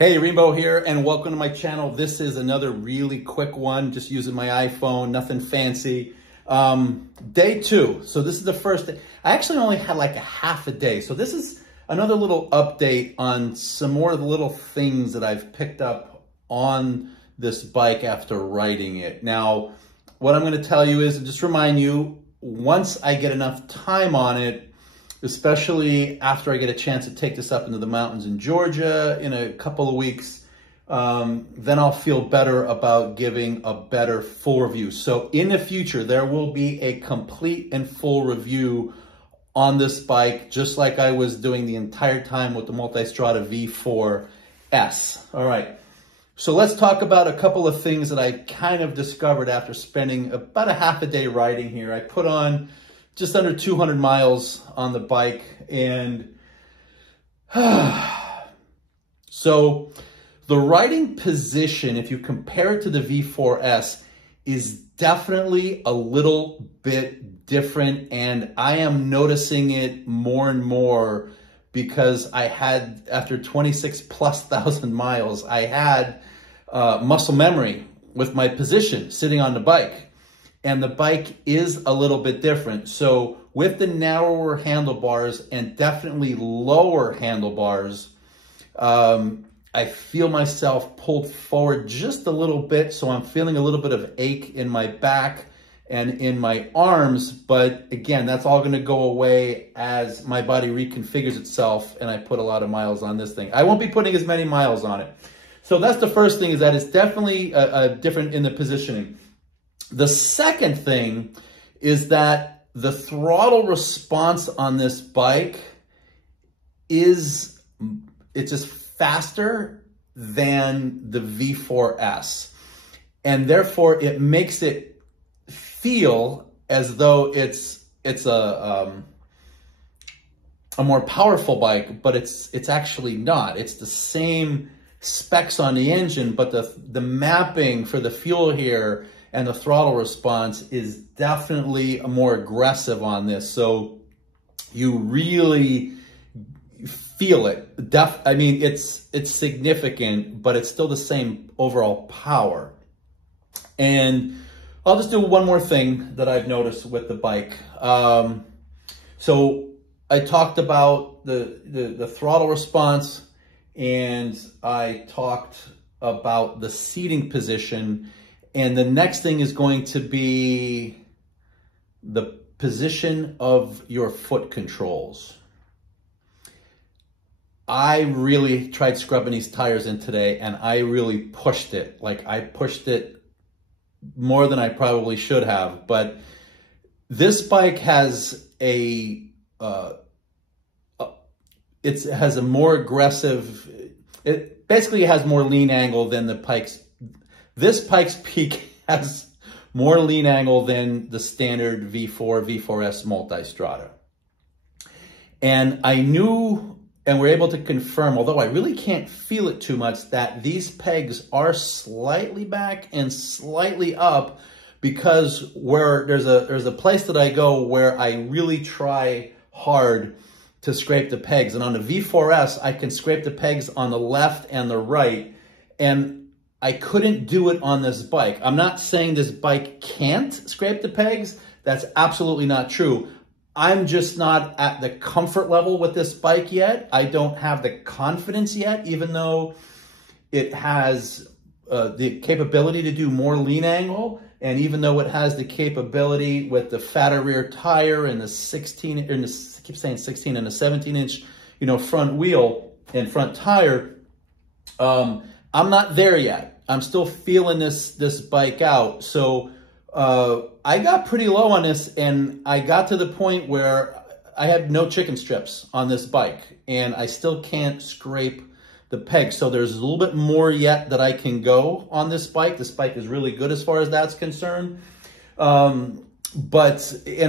Hey, Rainbow here, and welcome to my channel. This is another really quick one, just using my iPhone, nothing fancy. Day 2. So this is the first day. I actually only had like a half a day. So this is another little update on some more of the little things that I've picked up on this bike after riding it. Now, what I'm going to tell you is, just remind you, once I get enough time on it, especially after I get a chance to take this up into the mountains in Georgia in a couple of weeks, then I'll feel better about giving a better full review. So in the future, there will be a complete and full review on this bike, just like I was doing the entire time with the Multistrada V4S. All right, so let's talk about a couple of things that I kind of discovered after spending about a half a day riding here. I put on just under 200 miles on the bike, and so the riding position, if you compare it to the V4S, is definitely a little bit different, and I am noticing it more and more because I had, after 26,000+ miles, I had muscle memory with my position sitting on the bike. And the bike is a little bit different. So with the narrower handlebars and definitely lower handlebars, I feel myself pulled forward just a little bit. So I'm feeling a little bit of ache in my back and in my arms. But again, that's all going to go away as my body reconfigures itself and I put a lot of miles on this thing. I won't be putting as many miles on it. So that's the first thing, is that it's definitely different in the positioning. The second thing is that the throttle response on this bike it's just faster than the V4S. And therefore it makes it feel as though it's a more powerful bike, but it's actually not. It's the same specs on the engine, but the mapping for the fuel here and the throttle response is definitely more aggressive on this. So you really feel it. I mean, it's significant, but it's still the same overall power. And I'll just do one more thing that I've noticed with the bike. So I talked about the throttle response, and I talked about the seating position. And the next thing is going to be the position of your foot controls. I really tried scrubbing these tires in today, and I really pushed it. Like, I pushed it more than I probably should have. But this bike has it has a more aggressive, it basically has more lean angle than the Pikes. This Pikes Peak has more lean angle than the standard V4S Multistrada. And I knew, and we're able to confirm, although I really can't feel it too much, that these pegs are slightly back and slightly up, because where there's a place that I go where I really try hard to scrape the pegs. And on the V4S, I can scrape the pegs on the left and the right, and I couldn't do it on this bike. I'm not saying this bike can't scrape the pegs. That's absolutely not true. I'm just not at the comfort level with this bike yet. I don't have the confidence yet, even though it has the capability to do more lean angle. And even though it has the capability with the fatter rear tire and the 16, and I keep saying 16 and a 17-inch, front wheel and front tire, I'm not there yet. I'm still feeling this bike out. So I got pretty low on this, and I got to the point where I had no chicken strips on this bike, and I still can't scrape the pegs. So there's a little bit more yet that I can go on this bike. This bike is really good as far as that's concerned. And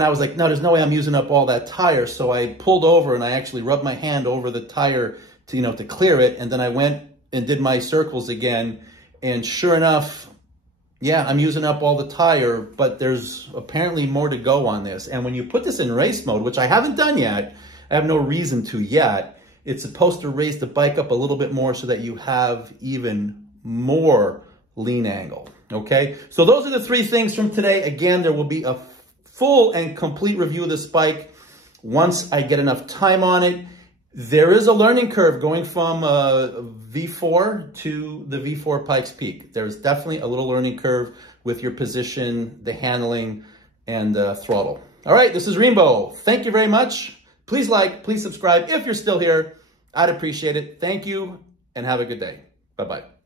I was like, no, there's no way I'm using up all that tire. So I pulled over, and I actually rubbed my hand over the tire to clear it. And then I went and did my circles again. And sure enough, yeah, I'm using up all the tire, but there's apparently more to go on this. And when you put this in race mode, which I haven't done yet, I have no reason to yet, It's supposed to raise the bike up a little bit more so that you have even more lean angle, okay? So those are the 3 things from today. Again, there will be a full and complete review of this bike once I get enough time on it. There is a learning curve going from V4 to the V4 Pikes Peak. There's definitely a little learning curve with your position, the handling, and the throttle. All right, this is Rainbow. Thank you very much. Please like, please subscribe if you're still here. I'd appreciate it. Thank you, and have a good day. Bye-bye.